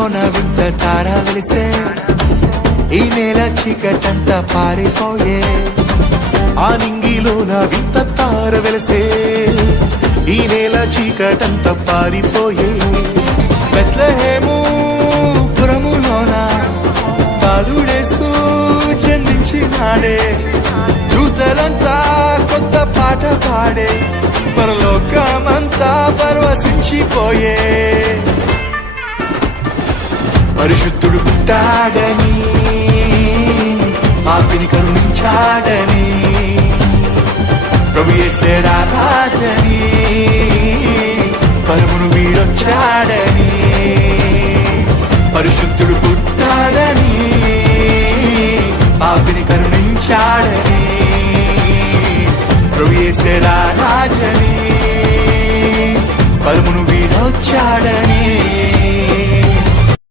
నింగిలోన వింత తార వెలిసే, ఈ నేల చీకటంతా పారిపోయే. ఆ నింగిలోన వింత తార వెలిసే, ఈ నేల చీకటంతా పారిపోయే. బెత్లెహేము పురములోన బాలుడేసు జన్మించినాడే. దూతలంతా కొత్త పాట పాడే, పరలోకమంతా పరవశించిపోయే. పరిశుద్ధుడు పుట్టాడని, పాపిని కరుణించాడని, ప్రభు యేసే రాజని, పరమును వీడొచ్చాడని. పరిశుద్ధుడు పుట్టాడని, పాపిని కరుణించాడని, ప్రభు యేసే రాజని, పరమును వీడొచ్చాడని.